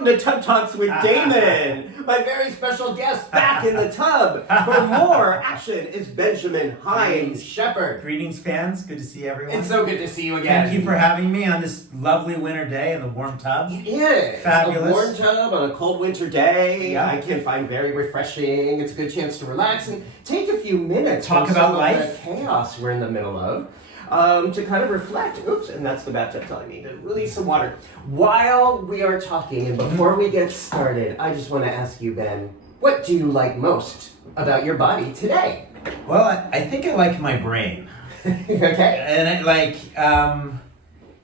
Welcome to Tub Talks with Damon, my very special guest back in the tub. For more action is Benjamin Heim, Shepard. Greetings, fans. Good to see everyone. It's so good to see you again. Thank you for having me on this lovely winter day in the warm tub. It is. Fabulous. A warm tub on a cold winter day. Yeah. I can find very refreshing. It's a good chance to relax and take a few minutes. Talk from about some life. of the chaos we're in the middle of. To kind of reflect. Oops, and that's the bathtub telling me to release some water. While we are talking, and before we get started, I just want to ask you, Ben, what do you like most about your body today? Well, I think I like my brain. Okay. And I like,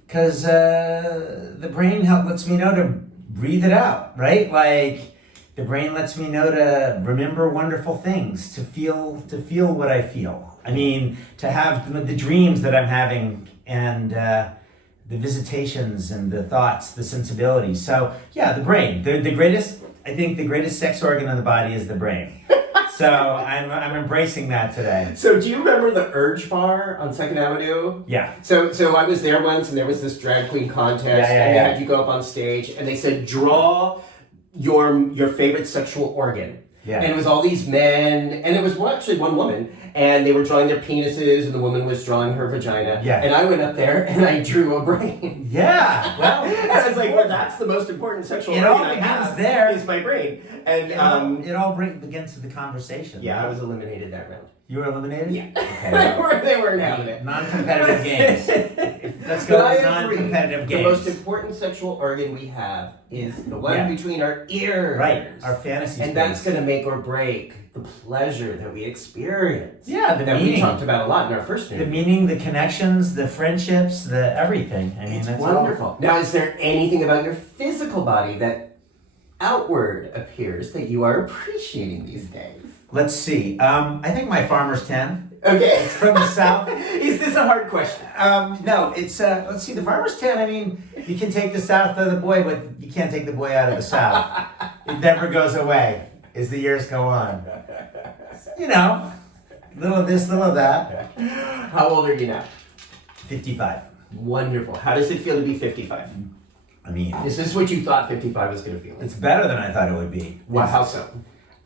because the brain lets me know to breathe it out, right? Like, the brain lets me know to remember wonderful things, to feel what I feel. I mean, to have the dreams that I'm having and the visitations and the thoughts, the sensibilities. So yeah, the brain. The greatest sex organ in the body is the brain. So I'm embracing that today. So do you remember the Urge Bar on 2nd Avenue? Yeah. So I was there once, and there was this drag queen contest, and they had you go up on stage, and they said, draw your favorite sexual organ. Yeah. And it was all these men, and it was actually one woman, and they were drawing their penises, and the woman was drawing her vagina. Yeah. And I went up there, and I drew a brain. Yeah. Well, and I was like, well, that's the most important sexual it organ all I begins have there. is my brain. And it all begins with the conversation. yeah, I was eliminated that round. You were eliminated? Yeah. Okay. they weren't having it. Non-competitive games. Let's go with non-competitive games. The most important sexual organ we have is the one between our ears. Right, our fantasy And space. that's going to make or break the pleasure that we experience. Yeah, the that meaning. we talked about a lot in our first The interview. meaning, the connections, the friendships, the everything. I mean, It's that's wonderful. all. Now, is there anything about your physical body that outward appears that you are appreciating these days? Let's see. I think my farmer's tan. Okay. It's from the south. Is this a hard question? No, it's let's see. The farmer's tan. I mean, you can take the south out of the boy, but you can't take the boy out of the south. It never goes away as the years go on. You know, little of this, little of that. How old are you now? 55. Wonderful. How does it feel to be 55? I mean, Is this what you thought 55 was going to feel like? it's better than I thought it would be. Wow, how so?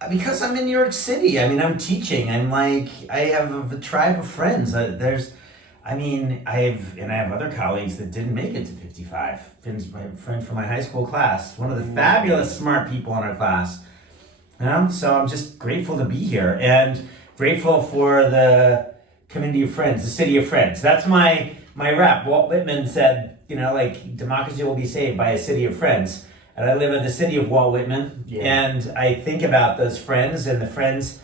Because I'm in New York City. I mean, I'm teaching. I'm like, I have a tribe of friends. I have other colleagues that didn't make it to 55. My friend from my high school class, one of the fabulous smart people in our class. You know? So I'm just grateful to be here and grateful for the community of friends, the city of friends. That's my rap. Walt Whitman said, like, democracy will be saved by a city of friends. And I live in the city of Walt Whitman, and I think about those friends, and the friends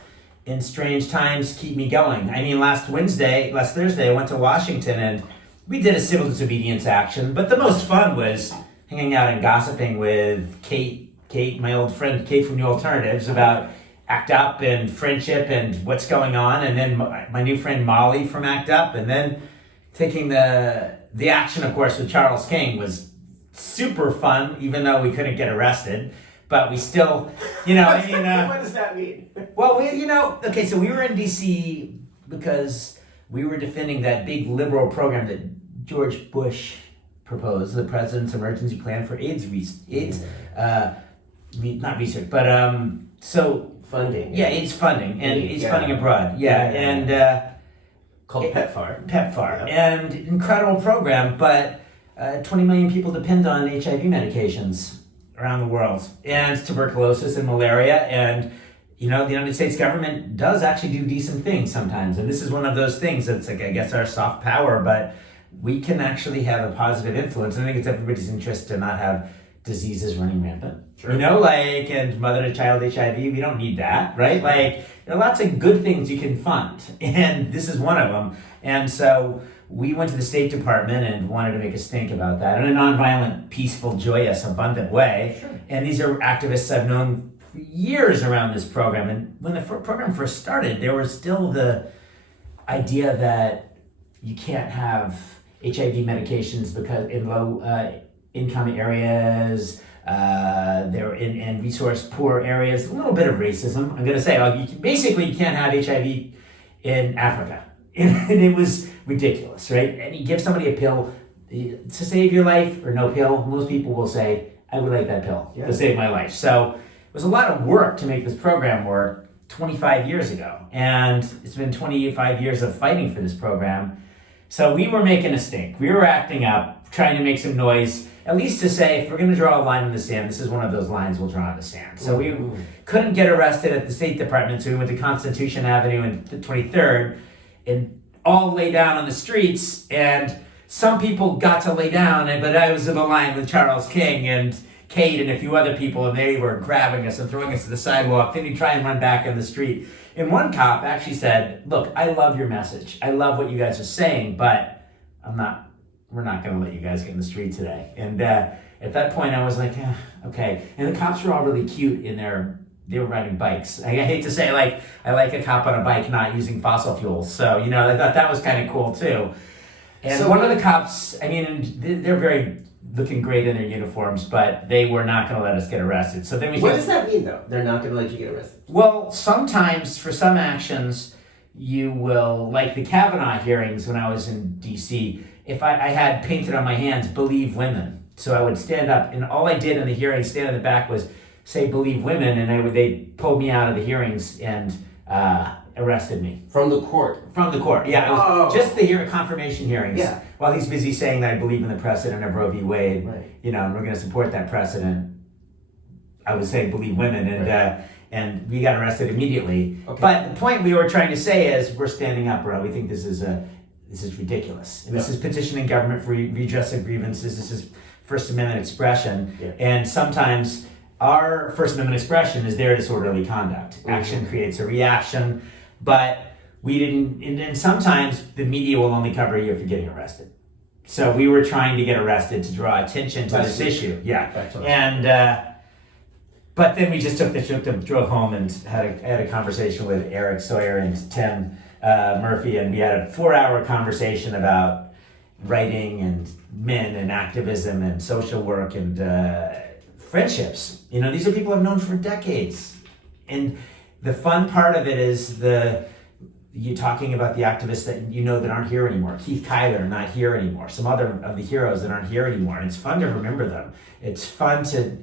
in strange times keep me going. I mean, last Thursday, I went to Washington, and we did a civil disobedience action, but the most fun was hanging out and gossiping with Kate, my old friend Kate from New Alternatives, about ACT UP and friendship and what's going on, and then my new friend Molly from ACT UP, and then taking the action, of course, with Charles King was super fun, even though we couldn't get arrested, but we still, what does that mean? Well, so we were in DC because we were defending that big liberal program that George Bush proposed, the President's Emergency Plan for AIDS, not research, but Funding. Yeah, AIDS funding, and AIDS funding abroad, and called PEPFAR. PEPFAR, and incredible program, but 20 million people depend on HIV medications around the world, and tuberculosis and malaria, and the United States government does actually do decent things sometimes, and this is one of those things that's like, I guess, our soft power, but we can actually have a positive influence. And I think it's everybody's interest to not have diseases running rampant. Sure. And mother to child HIV, we don't need that, right? Like, there are lots of good things you can fund, and this is one of them. And so we went to the State Department and wanted to make a stink about that in a nonviolent, peaceful, joyous, abundant way. Sure. And these are activists I've known for years around this program. And when the program first started, there was still the idea that you can't have HIV medications because in low income areas, they're in resource poor areas. A little bit of racism. I'm going to say, you can't have HIV in Africa. And it was ridiculous, right? And you give somebody a pill to save your life or no pill, most people will say, I would like that pill Yeah. to save my life. So it was a lot of work to make this program work 25 years ago. And it's been 25 years of fighting for this program. So we were making a stink. We were acting up, trying to make some noise, at least to say, if we're going to draw a line in the sand, this is one of those lines we'll draw in the sand. So we couldn't get arrested at the State Department, so we went to Constitution Avenue and the 23rd and all lay down on the streets. And some people got to lay down, but I was in the line with Charles King and Kate and a few other people, and they were grabbing us and throwing us to the sidewalk. Then you try and run back in the street. And one cop actually said, look, I love your message. I love what you guys are saying, but we're not going to let you guys get in the street today. And at that point, I was like, okay. And the cops were all really cute they were riding bikes. I hate to say, like, I like a cop on a bike not using fossil fuels. So, I thought that was kind of cool too. And so one of the cops, they're very looking great in their uniforms, but they were not going to let us get arrested. So then What does that mean, though? They're not going to let you get arrested? Well, sometimes for some actions, you will, like the Kavanaugh hearings when I was in D.C., if I had painted on my hands, "Believe women." So I would stand up, and all I did in the hearing, stand in the back, was say "Believe women," and they pulled me out of the hearings and arrested me. From the court? From the court, yeah. It was just the confirmation hearings. Yeah. While he's busy saying that I believe in the precedent of Roe v. Wade, Right. And we're going to support that precedent, I was saying "Believe women," and Right. and we got arrested immediately. Okay. But the point we were trying to say is, we're standing up, bro. We think this is ridiculous. And this is petitioning government for redress of grievances. This is First Amendment expression. Yeah. And sometimes our First Amendment expression is their disorderly conduct. Action creates a reaction, but we didn't, and sometimes the media will only cover you if you're getting arrested. So we were trying to get arrested to draw attention to this issue. Yeah. And, but then we just took the trip, drove home and had a conversation with Eric Sawyer and Tim Murphy, and we had a 4-hour conversation about writing and men and activism and social work and friendships. These are people I've known for decades. And the fun part of it is you talking about the activists that aren't here anymore. Keith Kyler, not here anymore. Some other of the heroes that aren't here anymore. And it's fun to remember them. It's fun to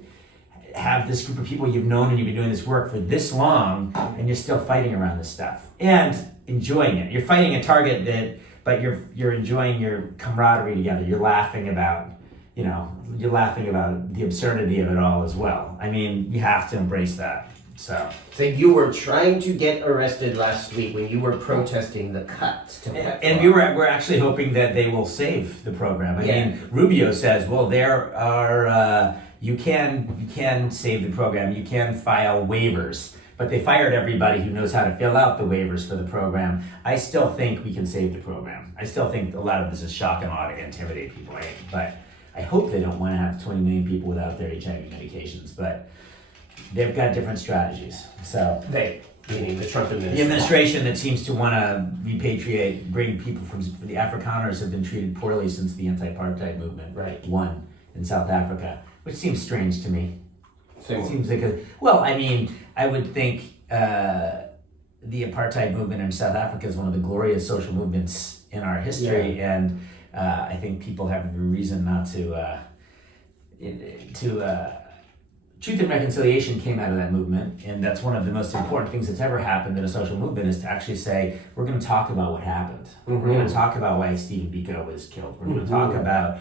have this group of people you've known and you've been doing this work for this long, and you're still fighting around this stuff and enjoying it. You're fighting a target but you're enjoying your camaraderie together. You're laughing about, the absurdity of it all as well. You have to embrace that. So you were trying to get arrested last week when you were protesting the cuts to PEPFAR. And we're actually hoping that they will save the program. Rubio says, well, there are you can save the program. You can file waivers, but they fired everybody who knows how to fill out the waivers for the program. I still think we can save the program. I still think a lot of this is shock and awe to intimidate people. But I hope they don't want to have 20 million people without their HIV medications. But they've got different strategies. So meaning the Trump administration. The administration that seems to want to repatriate, bring people from the Afrikaners have been treated poorly since the anti-apartheid movement won in South Africa, which seems strange to me. It seems like I would think the apartheid movement in South Africa is one of the glorious social movements in our history, and I think people have every reason not to. Truth and reconciliation came out of that movement, and that's one of the most important things that's ever happened in a social movement, is to actually say, we're going to talk about what happened. We're going to talk about why Stephen Biko was killed. We're going to talk about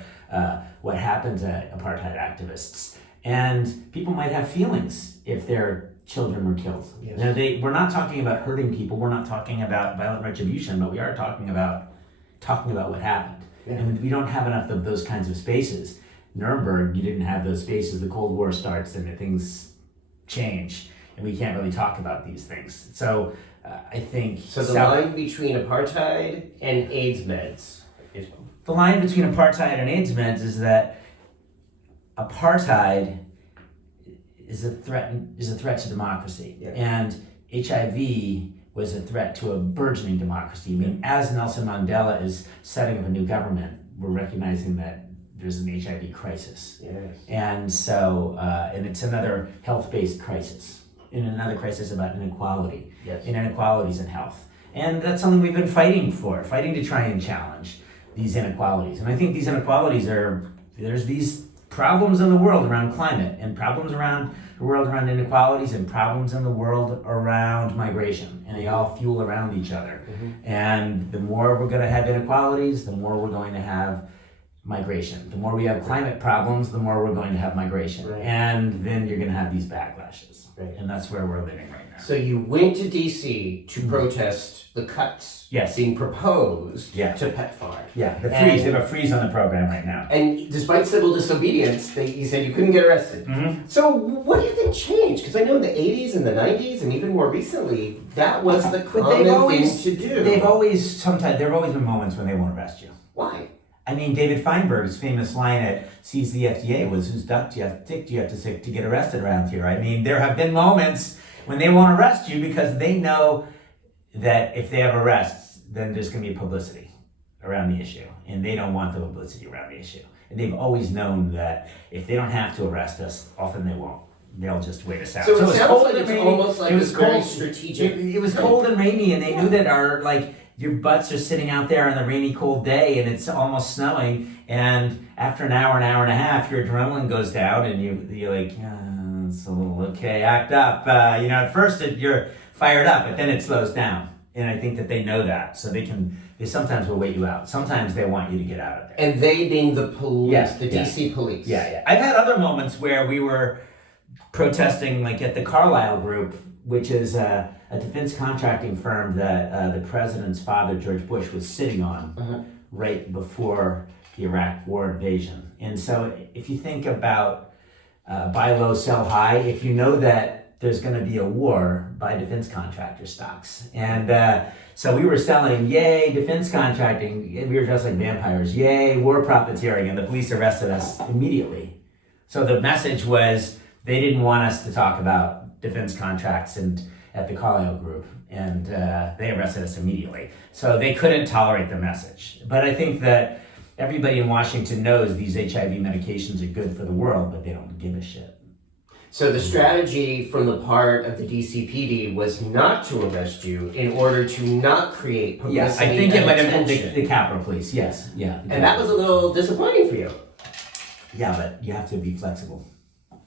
what happened to apartheid activists. And people might have feelings if their children were killed. Yes. We're not talking about hurting people. We're not talking about violent retribution, but we are talking about what happened. Yeah. And we don't have enough of those kinds of spaces. Nuremberg, you didn't have those spaces. The Cold War starts and things change, and we can't really talk about these things. So I think... So the line between apartheid and AIDS meds is... The line between apartheid and AIDS meds is that apartheid is a threat to democracy, and HIV was a threat to a burgeoning democracy. As Nelson Mandela is setting up a new government, we're recognizing that there's an HIV crisis. Yes. And so, and it's another health-based crisis, and another crisis about inequality, and inequalities in health. And that's something we've been fighting to try and challenge these inequalities. And I think these inequalities there's these problems in the world around climate, and problems around the world around inequalities, and problems in the world around migration, and they all fuel around each other. And the more we're going to have inequalities, the more we're going to have migration. The more we have climate problems, the more we're going to have migration. Right. And then you're going to have these backlashes. Right. And that's where we're living right now. So you went to DC to protest the cuts Yes. being proposed Yeah. to PEPFAR. Yeah, the freeze. They have a freeze on the program right now. And despite civil disobedience, you said you couldn't get arrested. So what do you think changed? Because I know in the 80s and the 90s and even more recently, that was the common thing to do. There have always been moments when they won't arrest you. Why? I mean, David Feinberg's famous line at Seize the FDA was, whose dick do you have to stick to get arrested around here? I mean, there have been moments when they won't arrest you because they know that if they have arrests, then there's going to be publicity around the issue. And they don't want the publicity around the issue. And they've always known that if they don't have to arrest us, often they won't. They'll just wait us out. So it sounds like and it's rainy. almost like It was very cold. strategic. It was cold and rainy, and they knew that your butts are sitting out there on the rainy, cold day, and it's almost snowing. And after an hour and a half, your adrenaline goes down, and you're like, it's a little okay, act up. At first you're fired up, but then it slows down. And I think that they know that, so they sometimes will wait you out. Sometimes they want you to get out of there. And they being the police, Yes, the DC police. Yeah. I've had other moments where we were protesting, like at the Carlyle Group, which is a defense contracting firm that the president's father, George Bush, was sitting on right before the Iraq war invasion. And so if you think about buy low, sell high, if you know that there's going to be a war, buy defense contractor stocks. And so we were selling, yay, defense contracting. We were dressed like vampires. Yay, war profiteering. And the police arrested us immediately. So the message was they didn't want us to talk about defense contracts at the Carlyle Group. And they arrested us immediately. So they couldn't tolerate the message. But I think that everybody in Washington knows these HIV medications are good for the world, but they don't give a shit. So the strategy from the part of the DCPD was not to arrest you in order to not create publicity. Yes, I think it might have been attention. the Capitol Police. Yes, yeah. And that was a little disappointing for you. Yeah, but you have to be flexible.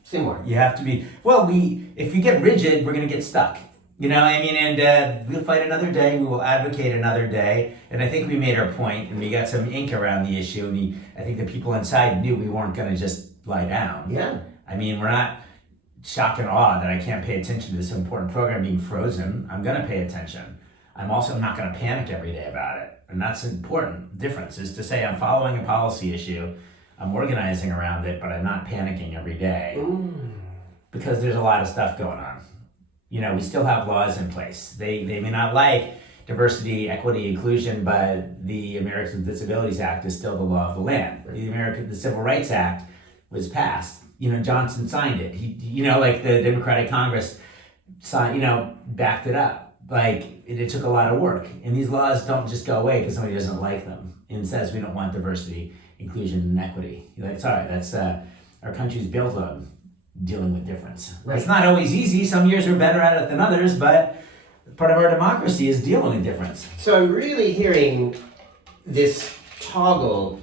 Say more. You have to be. Well, if you get rigid, we're going to get stuck. You know, I mean, and we'll fight another day. We will advocate another day. And I think we made our point, and we got some ink around the issue. And I think the people inside knew we weren't going to just lie down. Yeah. I mean, we're not shock and awe that I can't pay attention to this important program being frozen. I'm going to pay attention. I'm also not going to panic every day about it. And that's an important difference, is to say I'm following a policy issue, I'm organizing around it, but I'm not panicking every day. Because there's a lot of stuff going on. You know, we still have laws in place. They may not like diversity, equity, inclusion, but the Americans with Disabilities Act is still the law of the land. The Civil Rights Act was passed. You know, Johnson signed it. The Democratic Congress signed, backed it up. Like, it took a lot of work. And these laws don't just go away because somebody doesn't like them and says we don't want diversity, inclusion, and equity. You're like, sorry, that's our country's built on dealing with difference. Right. It's not always easy. Some years we're better at it than others, but part of our democracy is dealing with difference. So I'm really hearing this toggle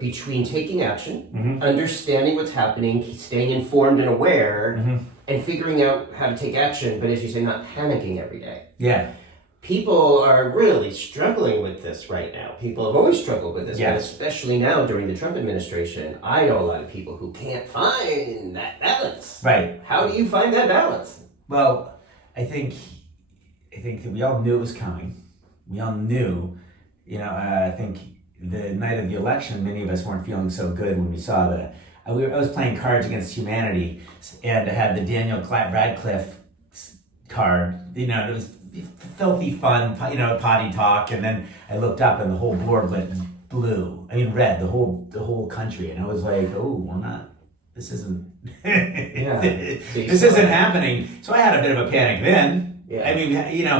between taking action, understanding what's happening, staying informed and aware, and figuring out how to take action, but as you say, not panicking every day. Yeah. People are really struggling with this right now. People have always struggled with this, Yeah. but especially now during the Trump administration. I know a lot of people who can't find that balance. Right. How do you find that balance? Well, I think that we all knew it was coming. We all knew, I think the night of the election, many of us weren't feeling so good when we saw I was playing Cards Against Humanity, and I had the Daniel Radcliffe card. It was filthy fun, potty talk, and then I looked up and the whole board went blue. I mean, red, the whole country, and I was like, oh, we're not. This isn't. This isn't happening. So I had a bit of a panic then. Yeah. I mean,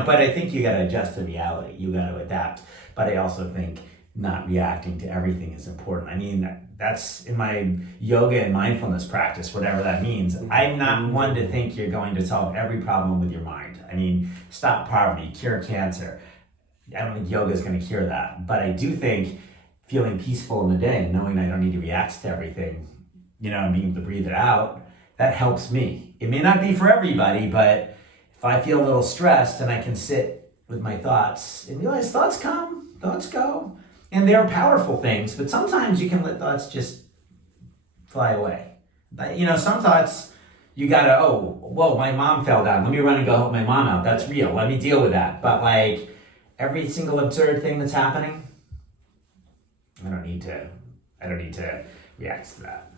but I think you got to adjust to reality. You got to adapt. But I also think not reacting to everything is important. I mean, that's in my yoga and mindfulness practice, whatever that means. I'm not one to think you're going to solve every problem with your mind. I mean, stop poverty, cure cancer. I don't think yoga is going to cure that. But I do think feeling peaceful in the day, knowing I don't need to react to everything, and being able to breathe it out, that helps me. It may not be for everybody, but if I feel a little stressed and I can sit with my thoughts and realize thoughts come, thoughts go, and they're powerful things, but sometimes you can let thoughts just fly away. But, some thoughts you gotta, oh, whoa, my mom fell down. Let me run and go help my mom out. That's real. Let me deal with that. But like every single absurd thing that's happening, I don't need to react to that.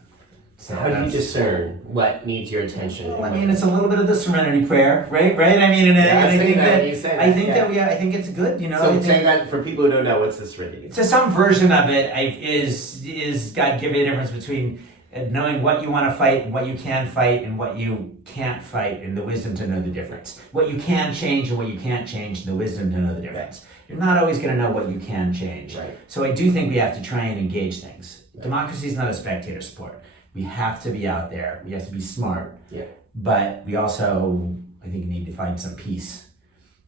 So how do you discern what needs your attention? Well, it's a little bit of the serenity prayer, right? I mean, I think it's good, So say that for people who don't know, what's the serenity? So some version of it is God give you a difference between knowing what you want to fight and what you can fight and what you can't fight, and the wisdom to know the difference. What you can change and what you can't change, and the wisdom to know the difference. You're not always going to know what you can change. Right. So I do think we have to try and engage things. Right. Democracy is not a spectator sport. We have to be out there. We have to be smart. Yeah. But we also, I think, need to find some peace.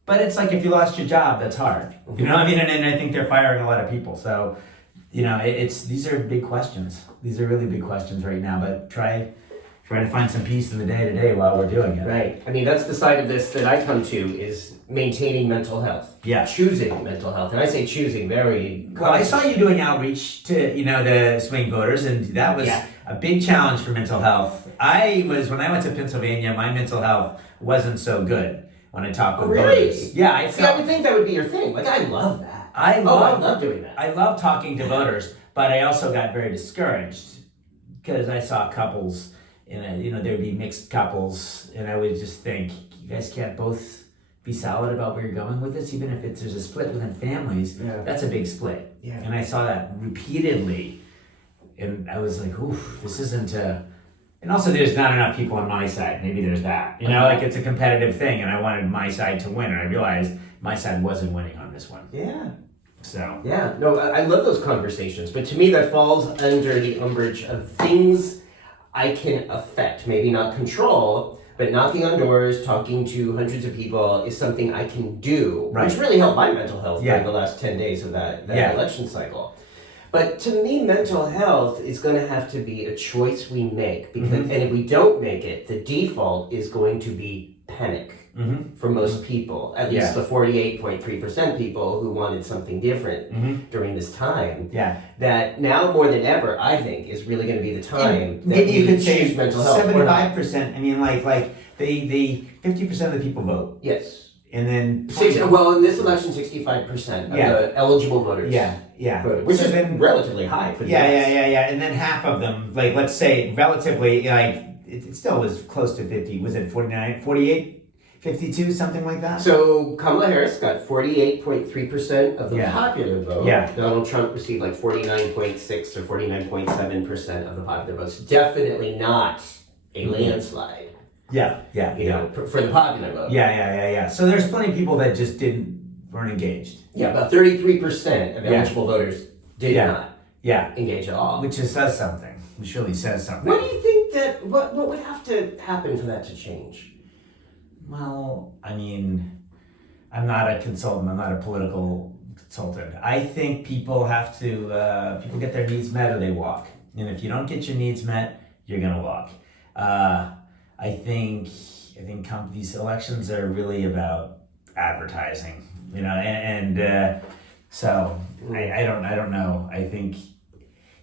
But it's like if you lost your job, that's hard. You know what I mean? And I think they're firing a lot of people. So, these are big questions. These are really big questions right now. But try to find some peace in the day-to-day while we're doing it. Right. I mean, that's the side of this that I come to is maintaining mental health. Yeah. Choosing mental health. And I say choosing very... Well, I saw you doing outreach to, the swing voters, and that was a big challenge for mental health. When I went to Pennsylvania, my mental health wasn't so good when I talked with voters. Yeah, I would think that would be your thing. Like, I love that. I love doing that. I love talking to voters, but I also got very discouraged because I saw couples, there'd be mixed couples, and I would just think, you guys can't both be solid about where you're going with this, even if there's a split within families. Yeah. That's a big split. Yeah. And I saw that repeatedly, and I was like, oof, this isn't and also there's not enough people on my side. Maybe there's that. It's a competitive thing, and I wanted my side to win, and I realized my side wasn't winning on this one. Yeah. So. Yeah. No, I love those conversations, but to me that falls under the umbrage of things I can affect, maybe not control, but knocking on doors, talking to hundreds of people is something I can do, which really helped my mental health during the last 10 days of that election cycle. But to me, mental health is going to have to be a choice we make, because, and if we don't make it, the default is going to be panic for most people, at least the 48.3% people who wanted something different during this time. Yeah. That now more than ever, I think, is really going to be the time that maybe you could say mental health. 75%. I mean, like the 50% of the people vote. Yes. And then in this election, 65% of the eligible voters. Voted, which has been relatively high for the US. And then half of them, like let's say relatively, like it still was close to 50. Was it 49, 48? 52, something like that? So Kamala Harris got 48.3% of the popular vote. Yeah. Donald Trump received like 49.6 or 49.7% of the popular votes. Definitely not a landslide. For the popular vote. Yeah. So there's plenty of people that just weren't engaged. Yeah, about 33% of eligible voters did not engage at all. Which says something. Which really says something. What do you think what would have to happen for that to change? Well, I mean, I'm not a consultant. I'm not a political consultant. I think people have to, people get their needs met or they walk. And if you don't get your needs met, you're going to walk. I think these elections are really about advertising, so I don't know. I think,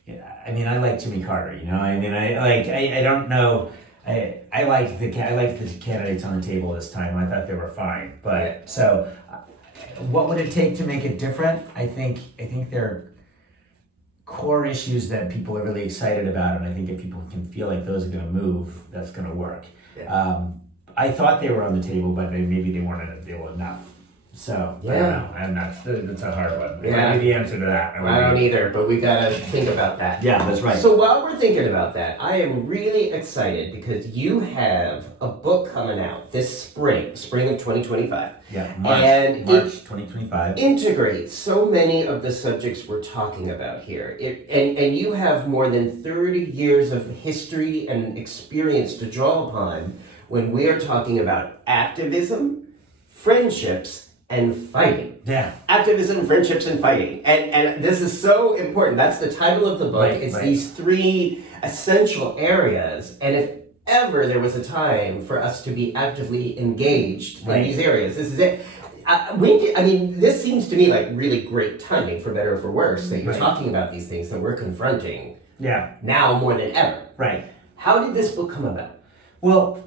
I like Jimmy Carter, I don't know. I liked the candidates on the table this time. I thought they were fine, but so what would it take to make it different? I think there are core issues that people are really excited about, and I think if people can feel like those are going to move, that's going to work. I thought they were on the table, but maybe they weren't at the table enough. So I don't know, and that's a hard one. I don't know the answer to that. I don't either, but we gotta think about that. Yeah, that's right. So while we're thinking about that, I am really excited because you have a book coming out this spring of 2025. Yeah, March 2025. Integrates so many of the subjects we're talking about here. And you have more than 30 years of history and experience to draw upon when we're talking about activism, friendships, and fighting. Yeah. Activism, friendships, and fighting. And this is so important. That's the title of the book. It's these three essential areas, and if ever there was a time for us to be actively engaged in these areas, this is it. This seems to me like really great timing, for better or for worse, that you're talking about these things that we're confronting now more than ever. Right. How did this book come about? Well,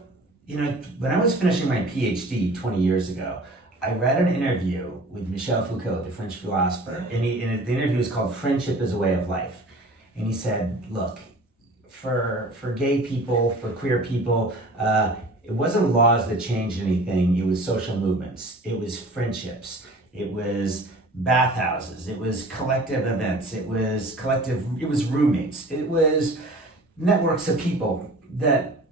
when I was finishing my PhD 20 years ago, I read an interview with Michel Foucault, the French philosopher, and the interview was called "Friendship is a Way of Life." And he said, look, for gay people, for queer people, it wasn't laws that changed anything, it was social movements, it was friendships, it was bathhouses, it was collective events, it was roommates, it was networks of people that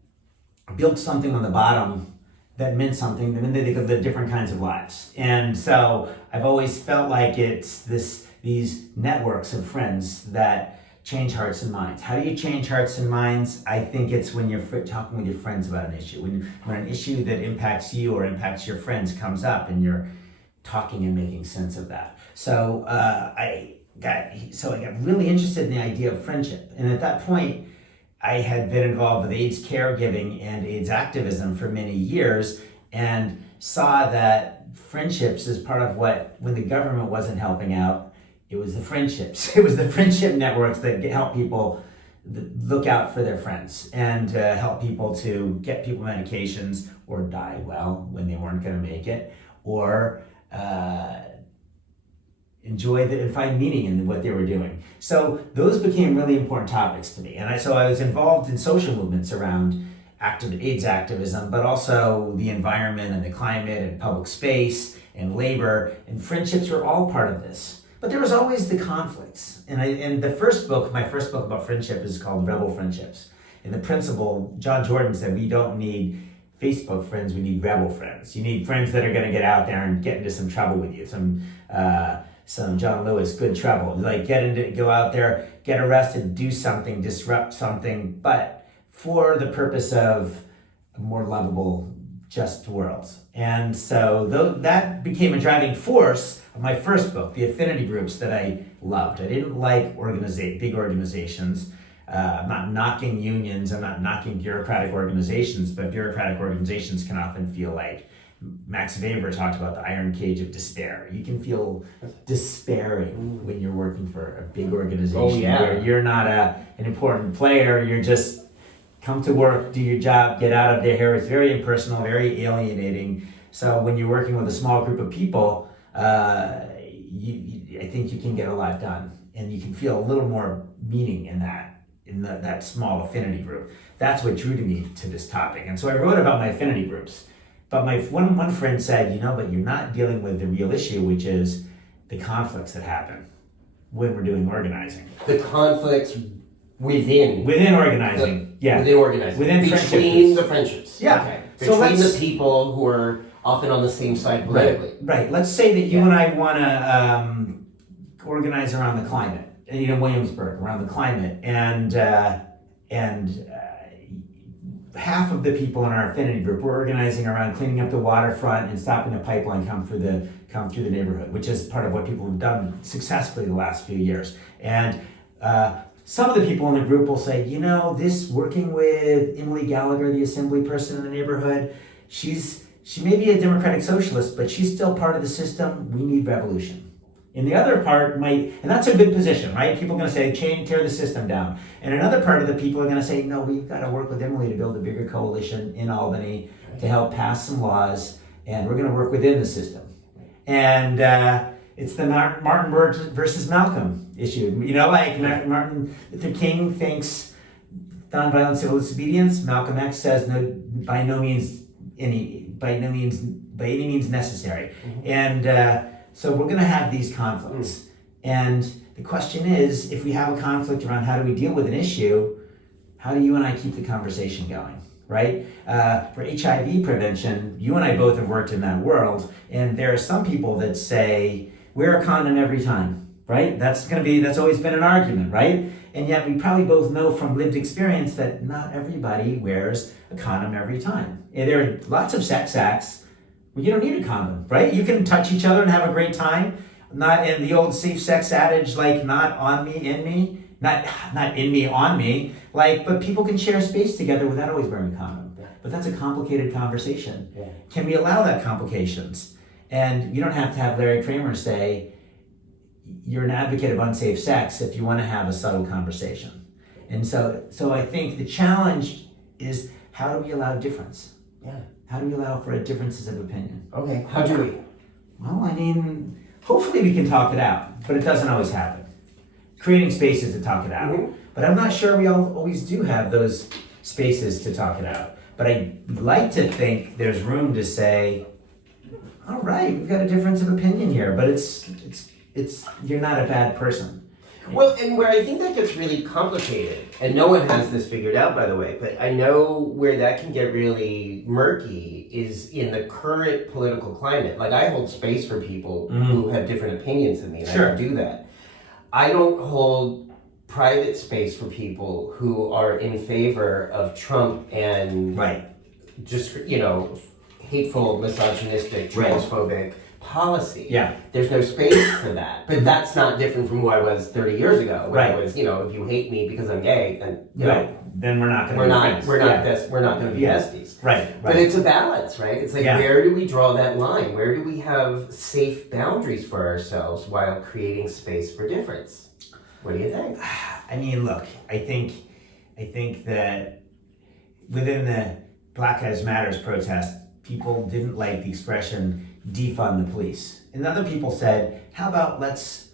built something on the bottom that meant something, and then they could live different kinds of lives. And so I've always felt like it's these networks of friends that change hearts and minds. How do you change hearts and minds? I think it's when you're talking with your friends about an issue. When an issue that impacts you or impacts your friends comes up, and you're talking and making sense of that. So I got really interested in the idea of friendship. And at that point, I had been involved with AIDS caregiving and AIDS activism for many years, and saw that friendships is part of when the government wasn't helping out, it was the friendships. It was the friendship networks that help people look out for their friends and help people to get people medications or die well when they weren't going to make it, or enjoy and find meaning in what they were doing. So those became really important topics to me. And so I was involved in social movements around AIDS activism, but also the environment and the climate and public space and labor, and friendships were all part of this. But there was always the conflicts. And my first book about friendship is called Rebel Friendships. And the principle, John Jordan said, we don't need Facebook friends, we need rebel friends. You need friends that are going to get out there and get into some trouble with you. Some John Lewis, good trouble. Like go out there, get arrested, do something, disrupt something, but for the purpose of a more lovable, just world. And so that became a driving force of my first book, the affinity groups that I loved. I didn't like big organizations. I'm not knocking unions, I'm not knocking bureaucratic organizations, but bureaucratic organizations can often feel like, Max Weber talked about the iron cage of despair. You can feel despairing when you're working for a big organization where you're not an important player, you're just come to work, do your job, get out of there. It's very impersonal, very alienating. So when you're working with a small group of people, I think you can get a lot done, and you can feel a little more meaning in that small affinity group. That's what drew me to this topic. And so I wrote about my affinity groups. But my one friend said, but you're not dealing with the real issue, which is the conflicts that happen when we're doing organizing. The conflicts within organizing. Within organizing. Between the friendships. Yeah. Okay. Between the people who are often on the same side politically. Right. Let's say that you and I want to organize around the climate, Williamsburg, around the climate, and half of the people in our affinity group were organizing around cleaning up the waterfront and stopping a pipeline come through the neighborhood, which is part of what people have done successfully the last few years. And some of the people in the group will say, this working with Emily Gallagher, the assembly person in the neighborhood, she may be a democratic socialist, but she's still part of the system. We need revolution. And the other part and that's a good position, right? People are going to say, tear the system down. And another part of the people are going to say, no, we've got to work with Emily to build a bigger coalition in Albany to help pass some laws, and we're going to work within the system. And it's the Martin versus Malcolm issue. Martin Luther King thinks nonviolent civil disobedience. Malcolm X says by any means necessary. Mm-hmm. And so we're going to have these conflicts. And the question is, if we have a conflict around how do we deal with an issue, how do you and I keep the conversation going, right? For HIV prevention, you and I both have worked in that world, and there are some people that say, wear a condom every time, right? That's always been an argument, right? And yet we probably both know from lived experience that not everybody wears a condom every time. And there are lots of sex acts where you don't need a condom, right? You can touch each other and have a great time. Not in the old safe sex adage, like not on me, in me. not in me, on me. Like, but people can share space together without always wearing a condom. Yeah. But that's a complicated conversation. Yeah. Can we allow that complications? And you don't have to have Larry Kramer say, you're an advocate of unsafe sex if you want to have a subtle conversation. And so I think the challenge is, how do we allow difference? Yeah. How do we allow for differences of opinion? Okay. How do we? Well, I mean, hopefully we can talk it out, but it doesn't always happen. Creating spaces to talk it out. Mm-hmm. But I'm not sure we always do have those spaces to talk it out. But I like to think there's room to say, all right, we've got a difference of opinion here, but it's you're not a bad person. Well, and where I think that gets really complicated, and no one has this figured out, by the way, but I know where that can get really murky is in the current political climate. Like, I hold space for people who have different opinions than me, and Sure. I can do that. I don't hold private space for people who are in favor of Trump and Right. just, hateful, misogynistic, Right. transphobic policy. Yeah. There's no space for that. But that's not different from who I was 30 years ago. Where I Right. was, if you hate me because I'm gay, then Then we're not going to we're be not friends. we're not Yeah. we're not going to be Yeah. besties. Right. But it's a balance, right? It's like, Yeah. where do we draw that line? Where do we have safe boundaries for ourselves while creating space for difference? What do you think? I mean, look, I think that within the Black Lives Matters protest, people didn't like the expression defund the police. And other people said, how about let's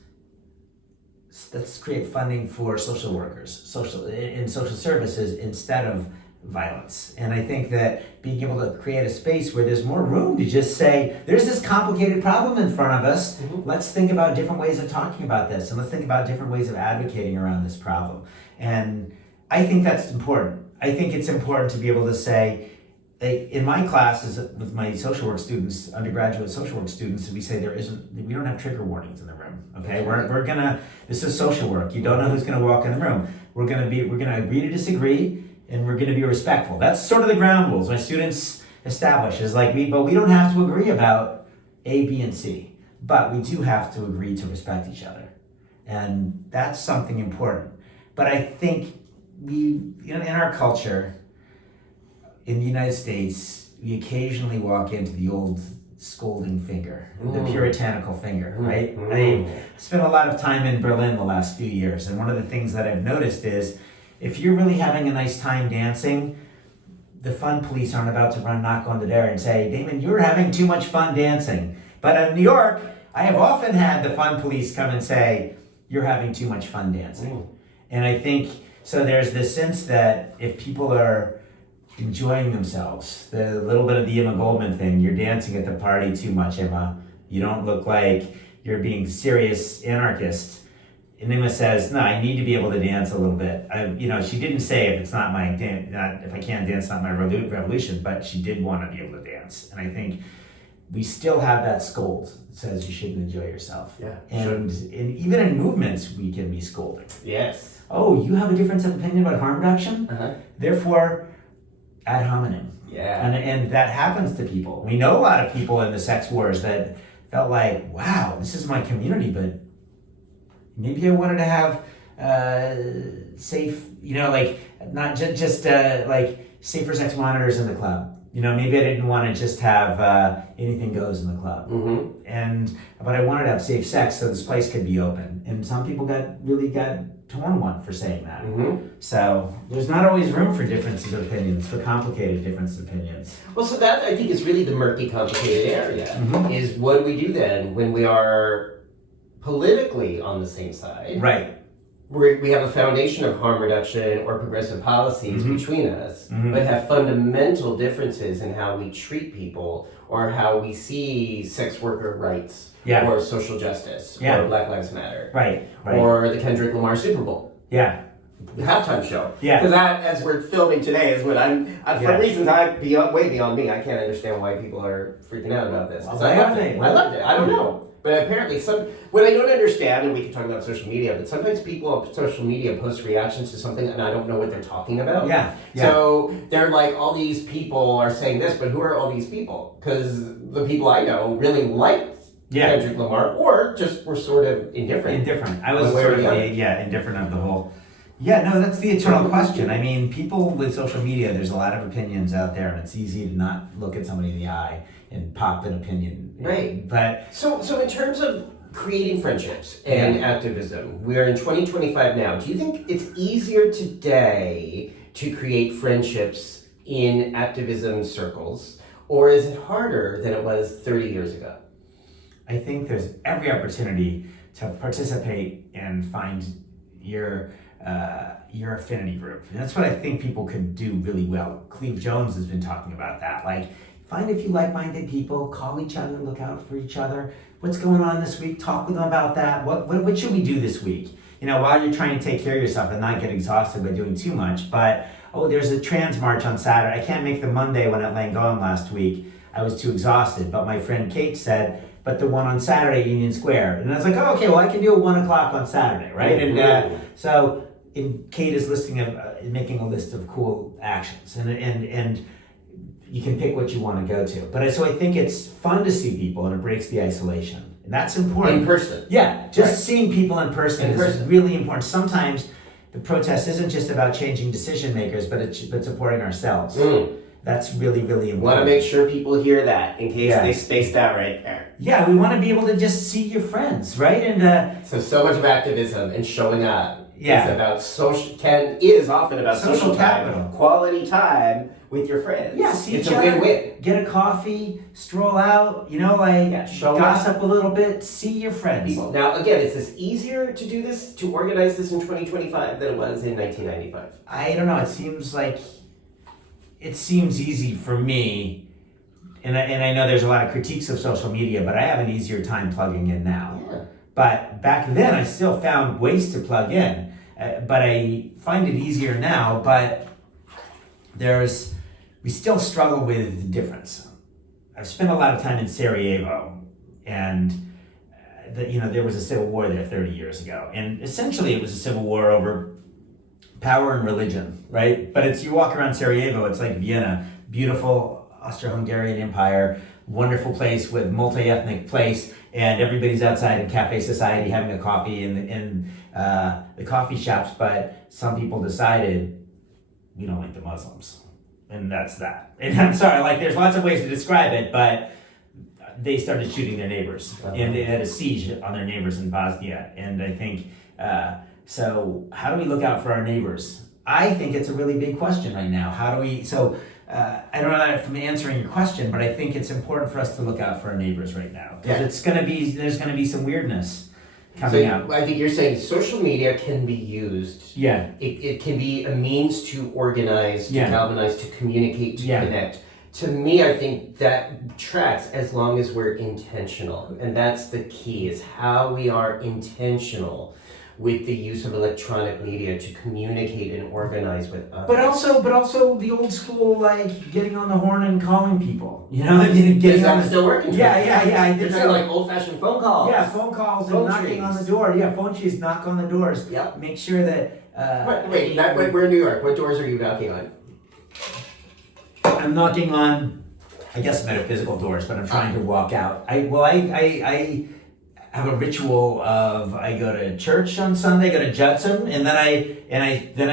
create funding for social workers, in social services instead of violence. And I think that being able to create a space where there's more room to just say, there's this complicated problem in front of us. Mm-hmm. Let's think about different ways of talking about this, and let's think about different ways of advocating around this problem. And I think that's important. I think it's important to be able to say, in my classes with my social work students, undergraduate social work students, we say we don't have trigger warnings in the room. Okay, we're gonna. This is social work. You don't know who's gonna walk in the room. We're gonna agree to disagree, and we're gonna be respectful. That's sort of the ground rules my students establish. Is like but we don't have to agree about A, B, and C, but we do have to agree to respect each other, and that's something important. But I think in our culture, in the United States, we occasionally walk into the old scolding finger, the puritanical finger, right? I spent a lot of time in Berlin the last few years, and one of the things that I've noticed is if you're really having a nice time dancing, the fun police aren't about to knock on the door and say, Damon, you're having too much fun dancing. But in New York, I have often had the fun police come and say, you're having too much fun dancing. And I think, so there's this sense that if people are enjoying themselves, the little bit of the Emma Goldman thing, you're dancing at the party too much, Emma. You don't look like you're being serious anarchist. And Emma says, no, I need to be able to dance a little bit. She didn't say if I can't dance, not my revolution, but she did want to be able to dance. And I think we still have that scold that says you shouldn't enjoy yourself. Yeah, and even in movements, we can be scolding. Yes. Oh, you have a difference of opinion about harm reduction? Uh-huh. Therefore, ad hominem. Yeah. And that happens to people. We know a lot of people in the sex wars that felt like, wow, this is my community, but maybe I wanted to have safe, not just safer sex monitors in the club. Maybe I didn't want to just have anything goes in the club. Mm-hmm. But I wanted to have safe sex so this place could be open. And some people got torn one for saying that. Mm-hmm. So there's not always room for differences of opinions, for complicated differences of opinions. Well, so that I think is really the murky, complicated area. Mm-hmm. Is what do we do then when we are politically on the same side? Right. We have a foundation of harm reduction or progressive policies between us, but have fundamental differences in how we treat people or how we see sex worker rights or social justice or Black Lives Matter. Right. Or the Kendrick Lamar Super Bowl. Yeah. The halftime show. Yeah. Because that, as we're filming today, is what for reasons way beyond me, I can't understand why people are freaking out about this. Well, I loved it. I don't know. But apparently, what I don't understand, and we can talk about social media, but sometimes people on social media post reactions to something and I don't know what they're talking about. Yeah. So they're like, all these people are saying this, but who are all these people? Because the people I know really liked Kendrick Lamar, or just were sort of indifferent. I was sort of indifferent of the Yeah, no, that's the eternal question. I mean, people with social media, there's a lot of opinions out there, and it's easy to not look at somebody in the eye and pop an opinion. Right. But so in terms of creating friendships and activism, we are in 2025 now. Do you think it's easier today to create friendships in activism circles, or is it harder than it was 30 years ago? I think there's every opportunity to participate and find your affinity group. And that's what I think people can do really well. Cleve Jones has been talking about that. Like, find a few like-minded people, call each other, look out for each other. What's going on this week? Talk with them about that. What should we do this week? You know, while you're trying to take care of yourself and not get exhausted by doing too much. But, there's a trans march on Saturday. I can't make the Monday one at Langone last week. I was too exhausted. But my friend Kate said, but the one on Saturday at Union Square. And I was like, oh, okay, well, I can do it 1 o'clock on Saturday, right? And Kate is making a list of cool actions. And you can pick what you want to go to. But so I think it's fun to see people, and it breaks the isolation. And that's important. In person. Yeah, just seeing people in person is really important. Sometimes the protest isn't just about changing decision makers, but supporting ourselves. That's really, really important. Want to make sure people hear that in case they spaced out right there. Yeah, we want to be able to just see your friends, right? And so much of activism and showing up is about is often about social capital. Time, quality time with your friends. Yeah, see it's each a other, win-win. Get a coffee, stroll out, gossip a little bit, see your friends. People. Now, again, is this easier to organize this in 2025 than it was in 1995? I don't know. It seems easy for me, and I know there's a lot of critiques of social media, but I have an easier time plugging in now. Yeah. But back then, I still found ways to plug in, but I find it easier now. But we still struggle with the difference. I've spent a lot of time in Sarajevo, and there was a civil war there 30 years ago, and essentially it was a civil war over power and religion, right? But you walk around Sarajevo, it's like Vienna, beautiful Austro-Hungarian Empire, wonderful place with multi-ethnic place, and everybody's outside in cafe society having a coffee in the coffee shops. But some people decided we don't like the Muslims. And that's that. And I'm sorry, there's lots of ways to describe it, but they started shooting their neighbors. And they had a siege on their neighbors in Bosnia. And I think, so how do we look out for our neighbors? I think it's a really big question right now. How do we, I don't know if I'm answering your question, but I think it's important for us to look out for our neighbors right now. Because there's going to be some weirdness coming out. I think you're saying social media can be used. Yeah. It can be a means to organize, to galvanize, to communicate, to connect. To me, I think that tracks as long as we're intentional. And that's the key, is how we are intentional with the use of electronic media to communicate and organize with others. But also the old school, getting on the horn and calling people. Is that still working? Yeah. I think so. Like old-fashioned phone calls. Yeah, phone calls and knocking on the door. Yeah, phone trees, knock on the doors. Yep. Make sure that... we're in New York. What doors are you knocking on? I'm knocking on, I guess, metaphysical doors, but I'm trying to walk out. I have a ritual of I go to church on Sunday, go to Judson, and then I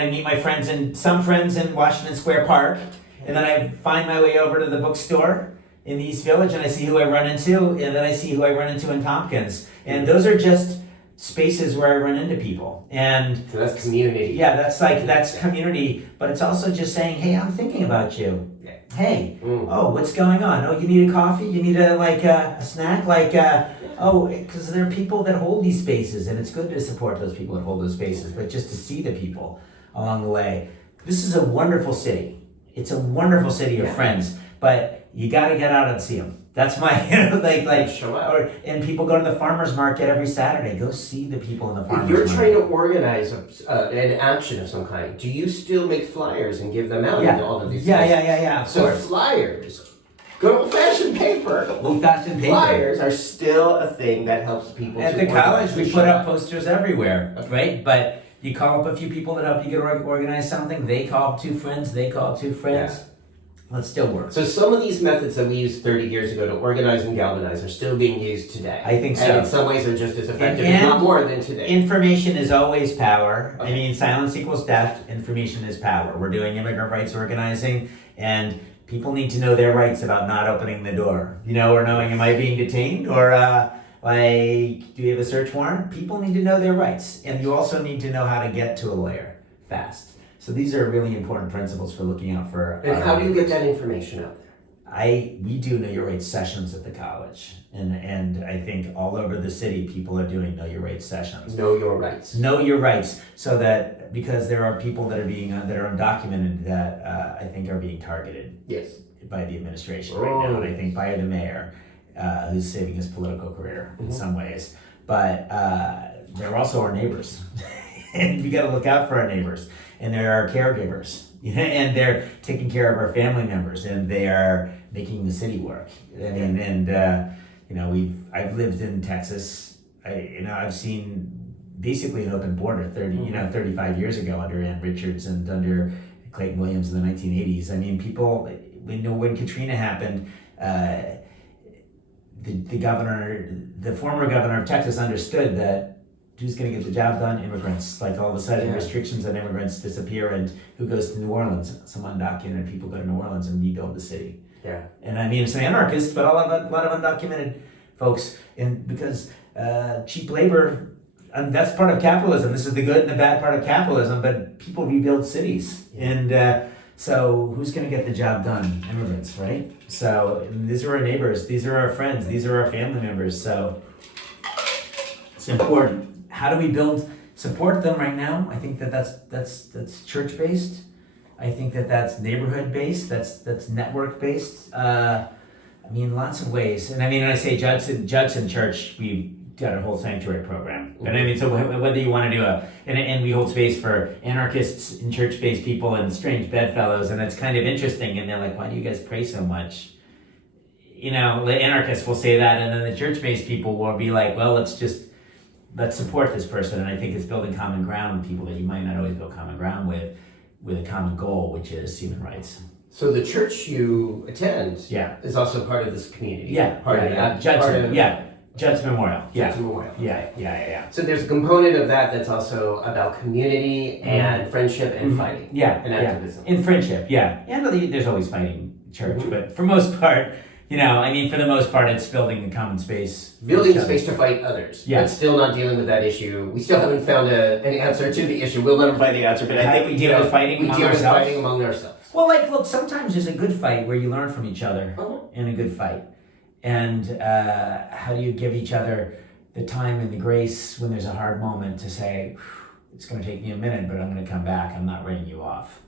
meet my some friends in Washington Square Park, and then I find my way over to the bookstore in the East Village, and I see who I run into, and then I see who I run into in Tompkins, and those are just spaces where I run into people. And so that's community. Yeah, that's community, but it's also just saying, hey, I'm thinking about you. Hey, what's going on? Oh, you need a coffee? You need a snack? Because there are people that hold these spaces, and it's good to support those people that hold those spaces, but just to see the people along the way. This is a wonderful city. It's a wonderful city of friends, but you got to get out and see them. That's my, show up. And people go to the farmer's market every Saturday. Go see the people in the farmer's market. You're trying to organize an action of some kind. Do you still make flyers and give them out in all of these places? Yeah. So flyers, good old-fashioned paper. Old-fashioned paper. Flyers are still a thing that helps people. At the college, we put up posters everywhere, right? But you call up a few people that help you get organize something. They call two friends. They call two friends. Well, it still works. So some of these methods that we used 30 years ago to organize and galvanize are still being used today. I think so. And in some ways are just as effective, if not more, than today. Information is always power. Okay. I mean, silence equals death. Information is power. We're doing immigrant rights organizing, and people need to know their rights about not opening the door. Or knowing, am I being detained? Or, do you have a search warrant? People need to know their rights. And you also need to know how to get to a lawyer fast. So these are really important principles for looking out for. And how do you get that information out there? We do Know Your Rights sessions at the college, and I think all over the city people are doing Know Your Rights sessions. Know your rights. Know your rights, so that because there are people that are undocumented that I think are being targeted. Yes. By the administration right now, and I think by the mayor, who's saving his political career in some ways. But they're also our neighbors, and we got to look out for our neighbors. And they're our caregivers, and they're taking care of our family members, and they are making the city work. I've lived in Texas. I've seen basically an open border 35 years ago under Ann Richards and under Clayton Williams in the 1980s. I mean, people, when Katrina happened, the former governor of Texas understood that who's going to get the job done? Immigrants. Like all of a sudden, restrictions on immigrants disappear, and who goes to New Orleans? Some undocumented people go to New Orleans and rebuild the city. Yeah. And I mean, it's an anarchist, but a lot of undocumented folks, and because cheap labor, and that's part of capitalism. This is the good and the bad part of capitalism. But people rebuild cities, and so who's going to get the job done? Immigrants, right? So these are our neighbors. These are our friends. These are our family members. So it's important. How do we support them right now? I think that's church-based. I think that's neighborhood-based. That's network-based. Lots of ways. And when I say Judson Church, we got a whole sanctuary program. But so whether you want to do and we hold space for anarchists and church-based people and strange bedfellows, and it's kind of interesting. And they're like, why do you guys pray so much? The anarchists will say that, and then the church-based people will be like, well, let's support this person. And I think it's building common ground with people that you might not always build common ground with a common goal, which is human rights. So the church you attend is also part of this community. Judson Memorial. Judson Memorial. Yeah. So there's a component of that that's also about community and friendship and fighting. And activism. In friendship, And there's always fighting in church, but for most part, for the most part, it's building a common space. Building a space to fight others, but still not dealing with that issue. We still haven't found an answer to the issue. We'll never find the answer, but I think we deal with fighting among ourselves. Well, look, sometimes there's a good fight where you learn from each other in a good fight. And how do you give each other the time and the grace when there's a hard moment to say, it's going to take me a minute, but I'm going to come back. I'm not writing you off.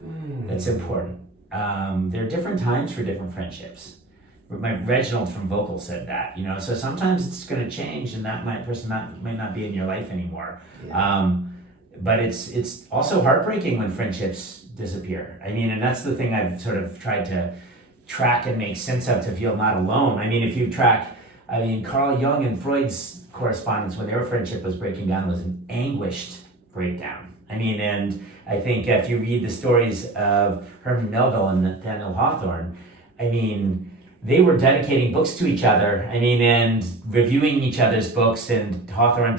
That's important. There are different times for different friendships. Reginald from Vocal said that, so sometimes it's going to change, and that person might not be in your life anymore. But it's also heartbreaking when friendships disappear. And that's the thing I've sort of tried to track and make sense of, to feel not alone. If you track, Carl Jung and Freud's correspondence when their friendship was breaking down was an anguished breakdown. And I think if you read the stories of Herman Melville and Nathaniel Hawthorne, they were dedicating books to each other, and reviewing each other's books, and Hawthorne, I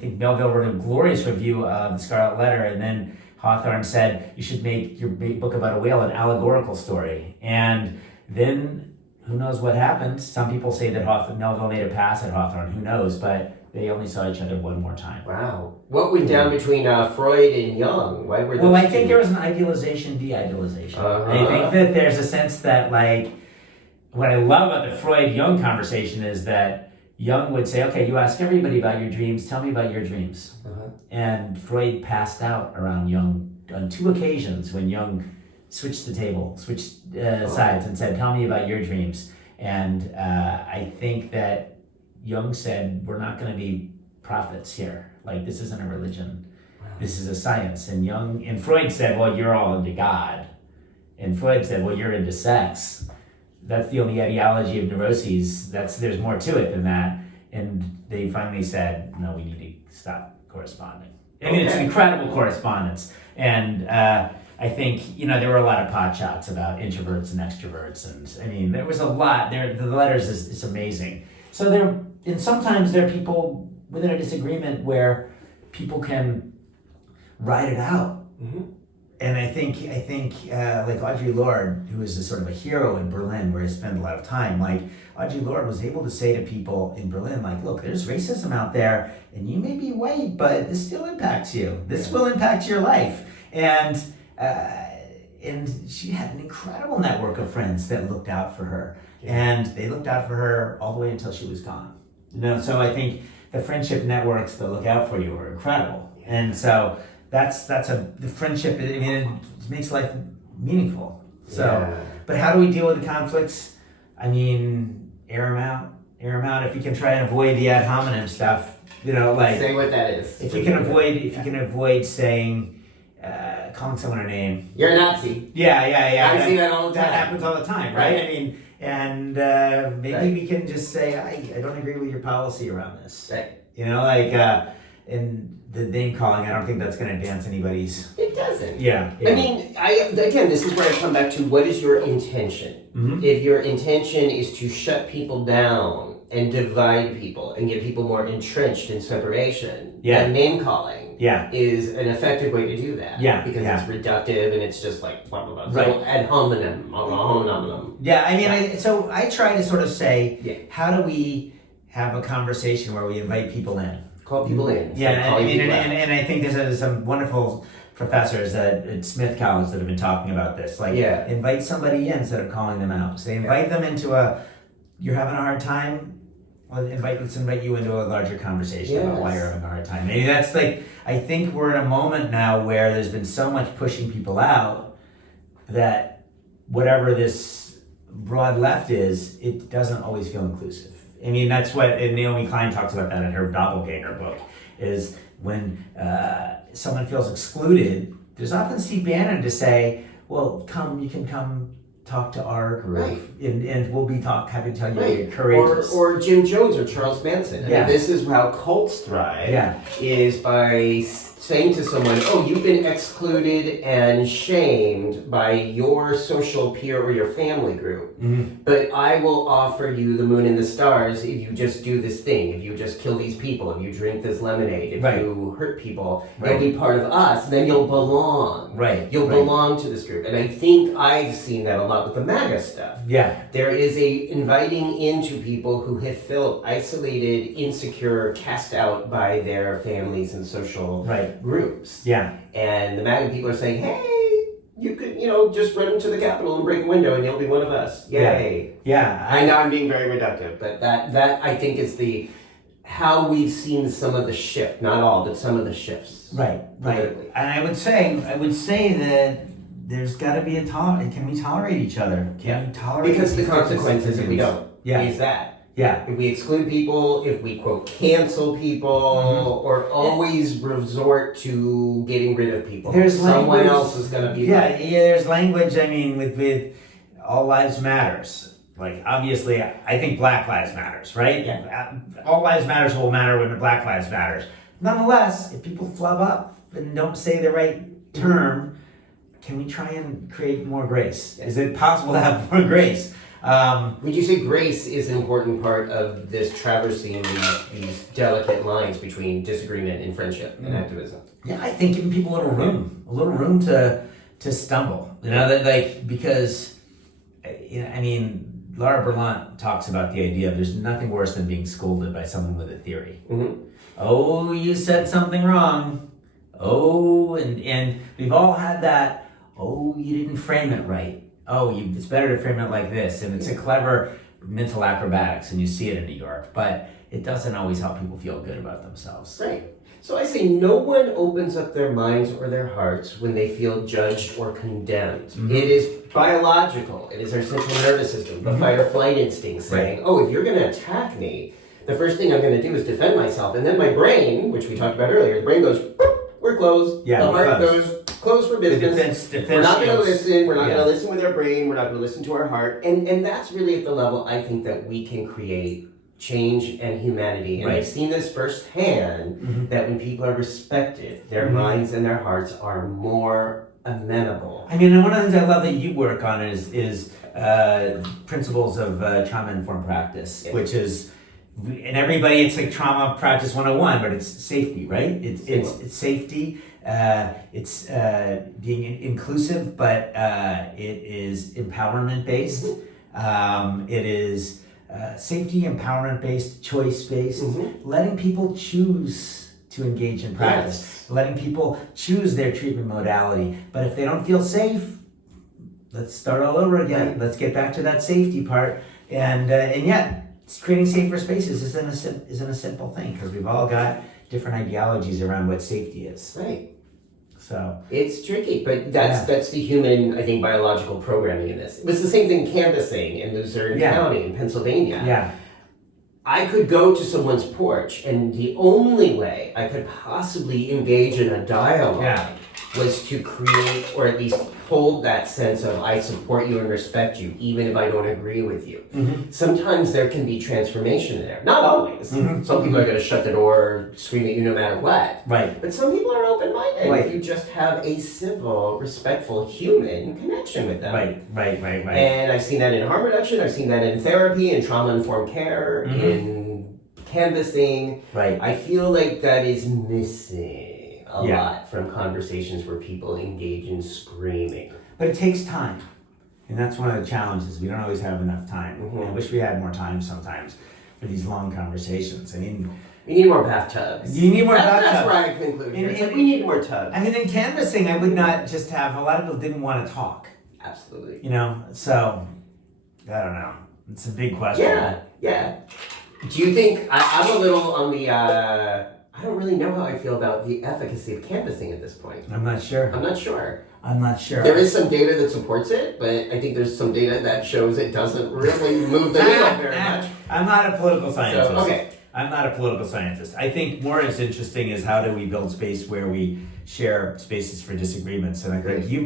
think Melville wrote a glorious review of The Scarlet Letter, and then Hawthorne said, you should make your book about a whale an allegorical story. And then, who knows what happened? Some people say that Melville made a pass at Hawthorne, who knows, but they only saw each other one more time. Wow. What went down between Freud and Jung? Why were those I think there was an idealization, de-idealization. I think that there's a sense that, what I love about the Freud-Jung conversation is that Jung would say, okay, you ask everybody about your dreams, tell me about your dreams. And Freud passed out around Jung on 2 occasions when Jung switched sides and said, tell me about your dreams. And I think that Jung said, we're not going to be prophets here. This isn't a religion. This is a science. And Freud said, well, you're all into God. And Freud said, well, you're into sex. That's the only ideology of neuroses. There's more to it than that. And they finally said, no, we need to stop corresponding. It's incredible correspondence. And I I think, there were a lot of pot shots about introverts and extroverts. And I mean, there was a lot there. The letters is amazing. So and sometimes there are people within a disagreement where people can ride it out. Mm-hmm. And I think like Audre Lorde, who is a sort of a hero in Berlin, where I spend a lot of time, like Audre Lorde was able to say to people in Berlin, like, look, there's racism out there, and you may be white, but this still impacts you. This will impact your life. And she had an incredible network of friends that looked out for her. And they looked out for her all the way until she was gone. So I think the friendship networks that look out for you are incredible. And so the friendship, it makes life meaningful. So, but how do we deal with the conflicts? I mean, air them out. If you can try and avoid the ad hominem stuff, like say what that is. If you can avoid saying, calling someone a name. You're a Nazi. Yeah. I see that all the time. That happens all the time, right? I mean, and maybe we can just say, I don't agree with your policy around this. Right. In the name calling, I don't think that's going to advance anybody's. It doesn't. Yeah. I mean, again, this is where I come back to what is your intention? Mm-hmm. If your intention is to shut people down and divide people and get people more entrenched in separation, then name calling is an effective way to do that. Because it's reductive and it's just like blah blah blah. Right. So ad hominem. Yeah, I mean, so I try to sort of say, how do we have a conversation where we invite people in? Call people in. Yeah, and I think there's some wonderful professors at Smith College that have been talking about this. Like, invite somebody in instead of calling them out. So they invite them into you're having a hard time. Well, let's invite you into a larger conversation about why you're having a hard time. Maybe that's like, I think we're in a moment now where there's been so much pushing people out that whatever this broad left is, it doesn't always feel inclusive. I mean, that's what, and Naomi Klein talks about that in her Doppelganger book, is when someone feels excluded, there's often Steve Bannon to say, well, you can come talk to our group, and we'll be happy to tell you you're courageous. Or Jim Jones or Charles Manson. I mean, this is how cults thrive, is by saying to someone, oh, you've been excluded and shamed by your social peer or your family group, but I will offer you the moon and the stars if you just do this thing, if you just kill these people, if you drink this lemonade, if you hurt people, you'll be part of us, then you'll belong. You'll belong to this group. And I think I've seen that a lot with the MAGA stuff. There is a inviting into people who have felt isolated, insecure, cast out by their families and social groups. And the MAGA people are saying, hey, you could, just run into the Capitol and break a window and you'll be one of us. Yay. I know I'm being very reductive, but that I think is how we've seen some of the shift, not all, but some of the shifts. Right. And I would say that there's got to be can we tolerate each other? Can we tolerate because the consequences if we don't is that. If we exclude people, if we, quote, cancel people, or always resort to getting rid of people, someone else is going to be there's language, I mean, with all lives matters. Like, obviously, I think Black Lives Matters, right? All lives matters will matter when Black Lives matters. Nonetheless, if people flub up and don't say the right term, can we try and create more grace? Is it possible to have more grace? Would you say grace is an important part of this traversing these delicate lines between disagreement and friendship and activism? Yeah, I think giving people a little room to stumble. Because I mean, Laura Berlant talks about the idea of there's nothing worse than being scolded by someone with a theory. Oh, you said something wrong. Oh, and we've all had that. Oh, you didn't frame it right. Oh, it's better to frame it like this. And it's a clever mental acrobatics, and you see it in New York, but it doesn't always help people feel good about themselves. So I say no one opens up their minds or their hearts when they feel judged or condemned. It is biological. It is our central nervous system, the fight or flight instinct saying, oh, if you're going to attack me, the first thing I'm going to do is defend myself. And then my brain, which we talked about earlier, the brain goes, we're closed. The heart goes, closed for business. We're not going to listen. We're not going to listen with our brain. We're not going to listen to our heart. And that's really at the level I think that we can create change and humanity. And I've seen this firsthand, that when people are respected, their minds and their hearts are more amenable. I mean, and one of the things I love that you work on is principles of trauma-informed practice, which is, and everybody, it's like trauma practice 101, but it's safety, right? It's safety. It's being inclusive, but it is empowerment based. It is safety, empowerment based, choice based, letting people choose to engage in practice, letting people choose their treatment modality. But if they don't feel safe, let's start all over again. Right. Let's get back to that safety part. And yet, creating safer spaces isn't a simple thing, because we've all got different ideologies around what safety is. Right. So it's tricky, but that's the human, I think, biological programming in this. It was the same thing canvassing in Luzerne County in Pennsylvania. Yeah. I could go to someone's porch, and the only way I could possibly engage in a dialogue was to create, or at least hold that sense of I support you and respect you, even if I don't agree with you. Sometimes there can be transformation there. Not always. Some people are going to shut the door, scream at you no matter what. Right. But some people are open-minded. Right. If you just have a civil, respectful human connection with them. Right. And I've seen that in harm reduction. I've seen that in therapy, in trauma-informed care, in canvassing. Right. I feel like that is missing a lot from conversations where people engage in screaming. But it takes time. And that's one of the challenges. We don't always have enough time. I wish we had more time sometimes for these long conversations. I mean, we need more bathtubs. You need more bathtubs. That's where I conclude here. It's like we need more tubs. I mean, in canvassing, I would not just have, a lot of people didn't want to talk. Absolutely. You know, so, I don't know. It's a big question. Yeah. Do you think, I'm a little on the, I don't really know how I feel about the efficacy of canvassing at this point. I'm not sure. I'm not sure. There is some data that supports it, but I think there's some data that shows it doesn't really move the needle very much. I'm not a political scientist. So, okay. I'm not a political scientist. I think more is interesting is how do we build space where we share spaces for disagreements. And I think you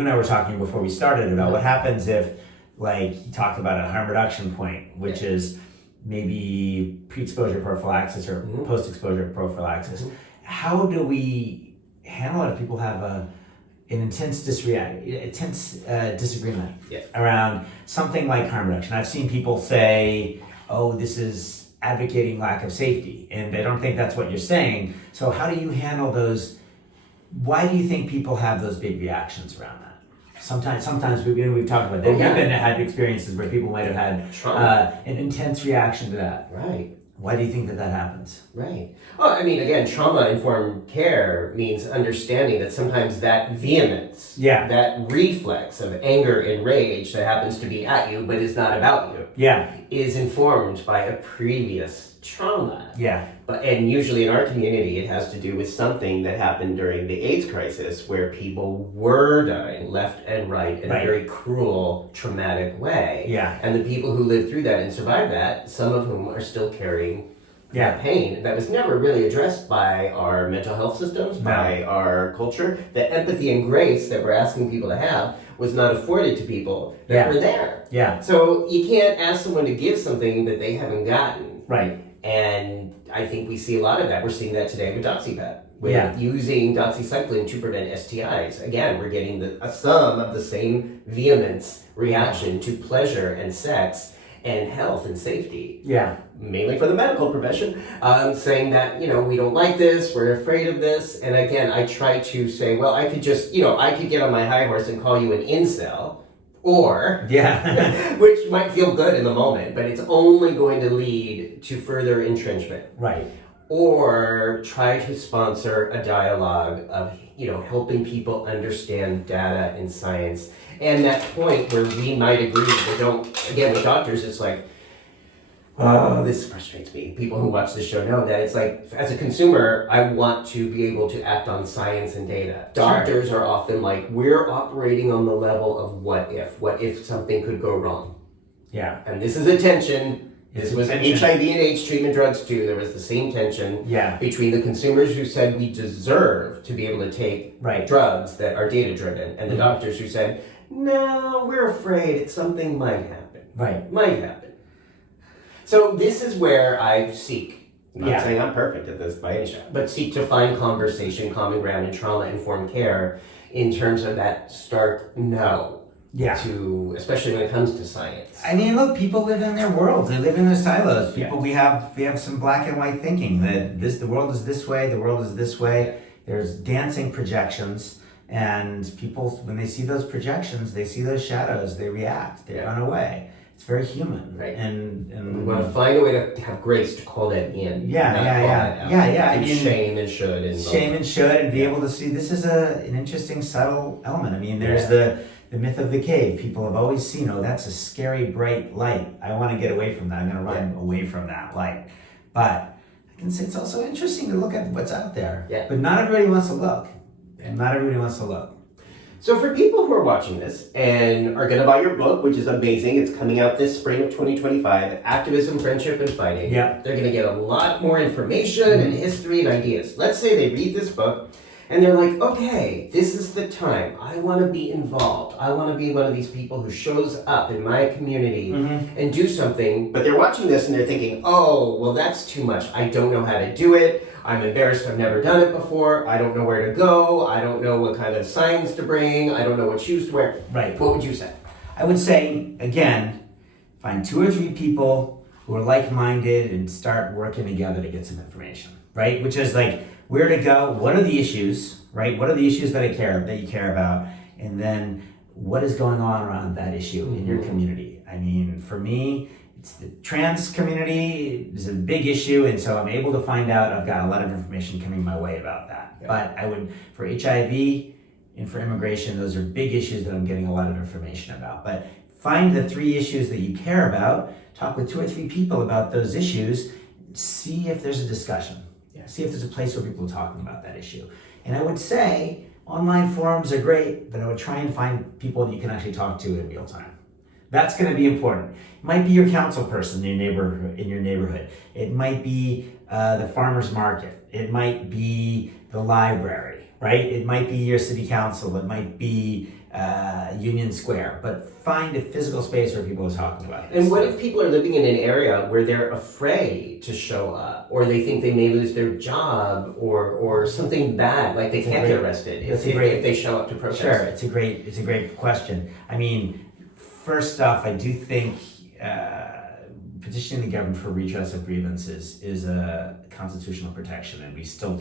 and I were talking before we started about what happens if, like, you talked about a harm reduction point, which is maybe pre-exposure prophylaxis or post-exposure prophylaxis. How do we handle it if people have an intense disagreement around something like harm reduction? I've seen people say, oh, this is advocating lack of safety, and I don't think that's what you're saying. So how do you handle those? Why do you think people have those big reactions around that? Sometimes we've talked about that. You've had experiences where people might have had an intense reaction to that. Right. Why do you think that happens? Right. Well, I mean, again, trauma-informed care means understanding that sometimes that vehemence, that reflex of anger and rage that happens to be at you but is not about you, is informed by a previous trauma. And usually in our community, it has to do with something that happened during the AIDS crisis where people were dying left and right in a very cruel, traumatic way. And the people who lived through that and survived that, some of whom are still carrying that pain that was never really addressed by our mental health systems, by our culture. The empathy and grace that we're asking people to have was not afforded to people that were there. So you can't ask someone to give something that they haven't gotten. And I think we see a lot of that. We're seeing that today with DoxyPEP. With using doxycycline to prevent STIs. Again, we're getting some of the same vehemence reaction to pleasure and sex and health and safety. Mainly for the medical profession, saying that, we don't like this, we're afraid of this. And again, I try to say, well, I could just, I could get on my high horse and call you an incel. Or, which might feel good in the moment, but it's only going to lead to further entrenchment. Or try to sponsor a dialogue of, helping people understand data and science. And that point where we might agree, but don't, again, with doctors, it's like, oh, this frustrates me. People who watch this show know that it's like, as a consumer, I want to be able to act on science and data. Doctors are often like, we're operating on the level of what if something could go wrong. And this is a tension. This was HIV and AIDS treatment drugs too. There was the same tension between the consumers who said we deserve to be able to take drugs that are data driven, and the doctors who said, no, we're afraid something might happen. Might happen. So this is where I seek, I'm not saying I'm perfect at this by any stretch, but seek to find conversation, common ground in trauma-informed care in terms of that stark no. Yeah. To, especially when it comes to science. I mean, look, people live in their worlds. They live in their silos. People, Yeah. we have some black and white thinking that the world is this way, the world is this way. There's dancing projections, and people, when they see those projections, they see those shadows, they react, they run away. It's very human, Right? And we want to find a way to have grace to call that in. Yeah. I mean, shame and should and be able to see this is an interesting, subtle element. I mean, there's the myth of the cave. People have always seen, oh, that's a scary, bright light. I want to get away from that. I'm going to run away from that light. But I can say it's also interesting to look at what's out there. Yeah. But not everybody wants to look. And not everybody wants to look. So for people who are watching this and are going to buy your book, which is amazing, it's coming out this spring of 2025, Activism, Friendship, and Fighting. Yeah. They're going to get a lot more information and history and ideas. Let's say they read this book and they're like, okay, this is the time. I want to be involved. I want to be one of these people who shows up in my community and do something. But they're watching this and they're thinking, oh, well, that's too much. I don't know how to do it. I'm embarrassed. I've never done it before. I don't know where to go. I don't know what kind of signs to bring. I don't know what shoes to wear. Right. What would you say? I would say, again, find 2 or 3 people who are like-minded and start working together to get some information, right? Which is like where to go, what are the issues, right? What are the issues that you care about? And then what is going on around that issue in your community? I mean, for me, it's the trans community is a big issue, and so I'm able to find out. I've got a lot of information coming my way about that. Yeah. But I would, for HIV and for immigration, those are big issues that I'm getting a lot of information about. But find the 3 issues that you care about, talk with 2 or 3 people about those issues, see if there's a discussion. See if there's a place where people are talking about that issue. And I would say online forums are great, but I would try and find people that you can actually talk to in real time. That's going to be important. It might be your council person in your neighborhood. It might be the farmer's market. It might be the library, right? It might be your city council. It might be Union Square. But find a physical space where people are talking about this. And what if people are living in an area where they're afraid to show up, or they think they may lose their job, or something bad, like they can't get arrested if they show up to protest? Sure, it's a great question. I mean, first off, I do think petitioning the government for redress of grievances is a constitutional protection, and we still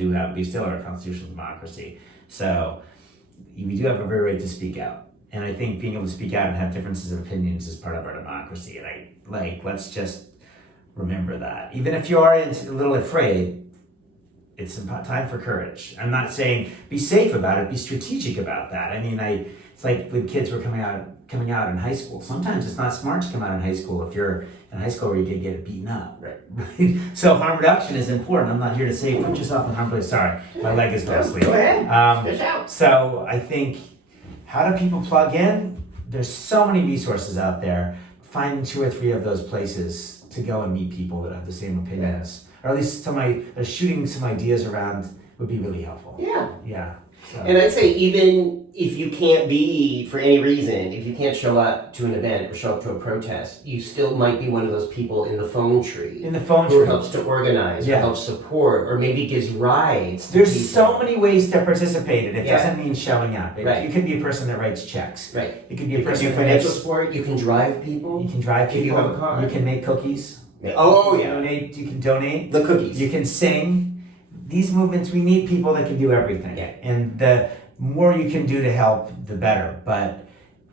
are a constitutional democracy. So we do have every right to speak out. And I think being able to speak out and have differences of opinions is part of our democracy. And let's just remember that. Even if you are a little afraid, it's time for courage. I'm not saying be safe about it, be strategic about that. I mean, it's like when kids were coming out in high school. Sometimes it's not smart to come out in high school if you're in high school where you could get beaten up. Right. So harm reduction is important. I'm not here to say put yourself in harm's way. Sorry, my leg is ghostly. Go ahead. So I think, how do people plug in? There's so many resources out there. Finding 2 or 3 of those places to go and meet people that have the same opinions, or at least somebody that's shooting some ideas around would be really helpful. Yeah. So. And I'd say even if you can't be, for any reason, if you can't show up to an event or show up to a protest, you still might be one of those people in the phone tree. Who helps to organize, or helps support, or maybe gives rides. There's so many ways to participate, and it doesn't mean showing up. You could be a person that writes checks. Right. You could be a person that financial support. You can drive people. You can drive people. If you have a car. You can make cookies. Oh, yeah. You can donate. The cookies. You can sing. These movements, we need people that can do everything. Yeah. And the more you can do to help, the better. But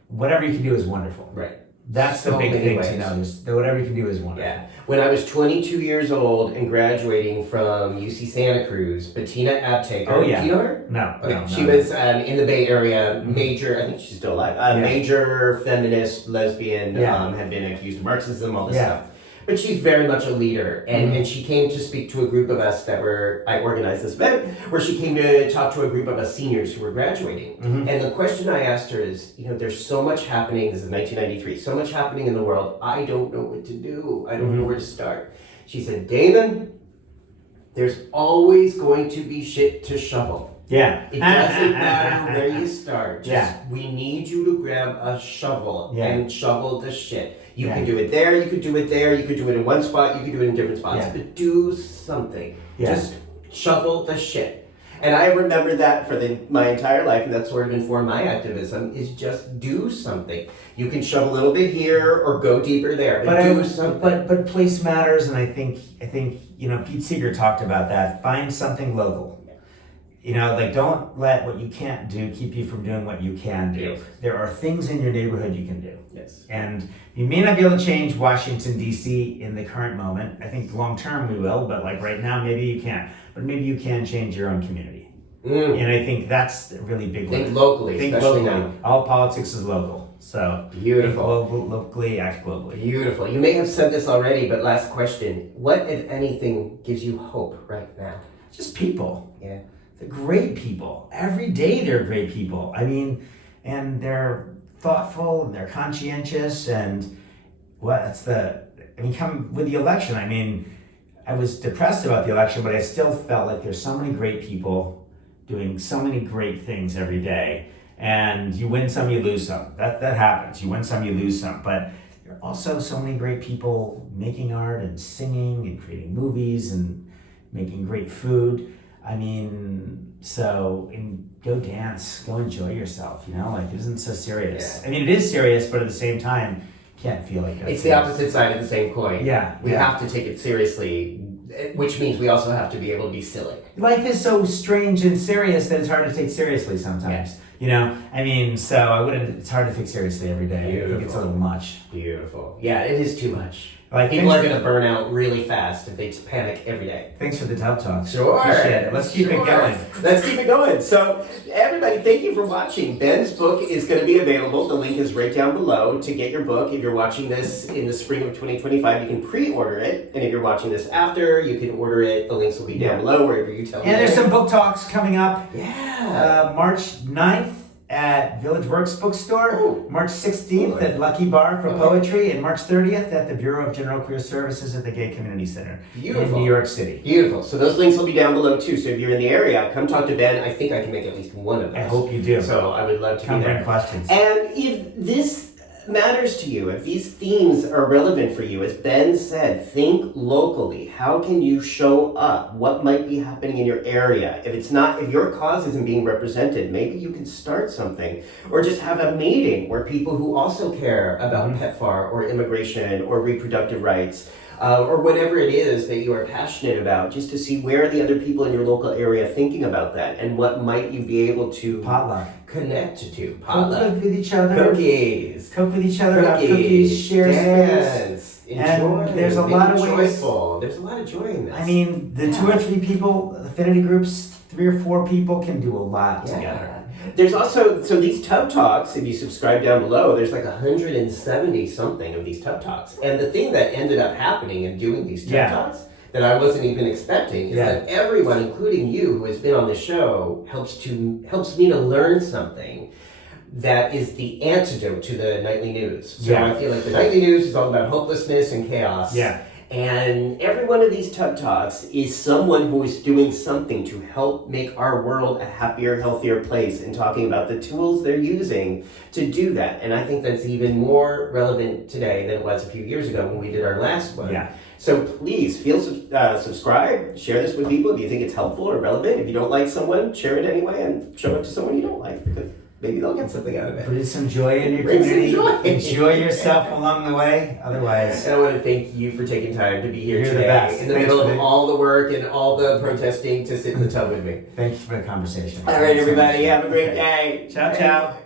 whatever you can do is wonderful. Right. That's the big thing to know. Whatever you can do is wonderful. Yeah. When I was 22 years old and graduating from UC Santa Cruz, Bettina Abtaker. Oh, yeah. Do you know her? No. Okay. No, she was in the Bay Area, major, I think she's still alive, major feminist, lesbian, had been accused of Marxism, all this stuff. But she's very much a leader, and she came to speak to a group of us I organized this event, where she came to talk to a group of us seniors who were graduating. And the question I asked her is, there's so much happening, this is 1993, so much happening in the world, I don't know what to do, I don't know where to start. She said, Damon, there's always going to be shit to shovel. Yeah. It doesn't matter where you start. We need you to grab a shovel and shovel the shit. You can do it there, you could do it there, you could do it in one spot, you could do it in different spots. But do something. Just shovel the shit. And I remember that for my entire life, and that's sort of informed my activism, is just do something. You can shove a little bit here or go deeper there, but do something. But place matters, and I think Pete Seeger talked about that. Find something local. Don't let what you can't do keep you from doing what you can do. Yes. There are things in your neighborhood you can do. Yes. And you may not be able to change Washington, D.C. in the current moment. I think long term we will, but right now maybe you can't. But maybe you can change your own community. And I think that's a really big one. Think locally, especially now. All politics is local. So beautiful. Think locally, act globally. Beautiful. You may have said this already, but last question. What, if anything, gives you hope right now? Just people. Yeah. They're great people. Every day they're great people. I mean, and they're thoughtful and they're conscientious and come with the election. I mean, I was depressed about the election, but I still felt like there's so many great people doing so many great things every day. And you win some, you lose some. That happens. You win some, you lose some. But there are also so many great people making art and singing and creating movies and making great food. I mean, go dance, go enjoy yourself, it isn't so serious. Yeah. I mean, it is serious, but at the same time, you can't feel like it's the opposite side of the same coin. Yeah. We have to take it seriously, which means we also have to be able to be silly. Life is so strange and serious that it's hard to take seriously sometimes. It's hard to take seriously every day. Beautiful. I think it's a little much. Beautiful. Yeah, it is too much. People are going to burn out really fast if they just panic every day. Thanks for the TED Talk. Sure. Appreciate it. Let's keep it going. Let's keep it going. So, everybody, thank you for watching. Ben's book is going to be available. The link is right down below to get your book. If you're watching this in the spring of 2025, you can pre-order it. And if you're watching this after, you can order it. The links will be down below wherever you tell me. And there's some book talks coming up. Yeah. March 9th. At Village Works Bookstore, Ooh. March 16th at Lucky Bar for poetry, and March 30th at the Bureau of General Queer Services at the Gay Community Center in New York City. Beautiful. So those links will be down below too. So if you're in the area, come talk to Ben. I think I can make at least one of those. I hope you do. So I would love to come be there. bring questions. And if this matters to you, if these themes are relevant for you, as Ben said, think locally. How can you show up? What might be happening in your area? If your cause isn't being represented, maybe you can start something or just have a meeting where people who also care about PEPFAR or immigration or reproductive rights or whatever it is that you are passionate about, just to see where the other people in your local area are thinking about that and what might you be able to connect to. Cook with each other. Cookies. Cook with each other. Have cookies. Share dance. Space. Enjoy. And there's a lot of ways. There's a lot of joy in this. I mean, the 2 or 3 people, affinity groups, 3 or 4 people can do a lot together. There's also, so these Tub Talks, if you subscribe down below, there's like 170 something of these Tub Talks. And the thing that ended up happening in doing these Tub Talks that I wasn't even expecting is that everyone, including you who has been on the show, helps me to learn something that is the antidote to the nightly news. So I feel like the nightly news is all about hopelessness and chaos. Yeah. And every one of these Tub Talks is someone who is doing something to help make our world a happier, healthier place and talking about the tools they're using to do that. And I think that's even more relevant today than it was a few years ago when we did our last one. Yeah. So please subscribe, share this with people if you think it's helpful or relevant. If you don't like someone, share it anyway and show it to someone you don't like, because maybe they'll get something out of it. Bring some joy in your community. Enjoy yourself along the way. Otherwise, and I want to thank you for taking time to be here You're today, the best. in the middle of all the work and all the protesting, to sit in the tub with me. Thank you for the conversation. All right, everybody, have a great day. Ciao, ciao.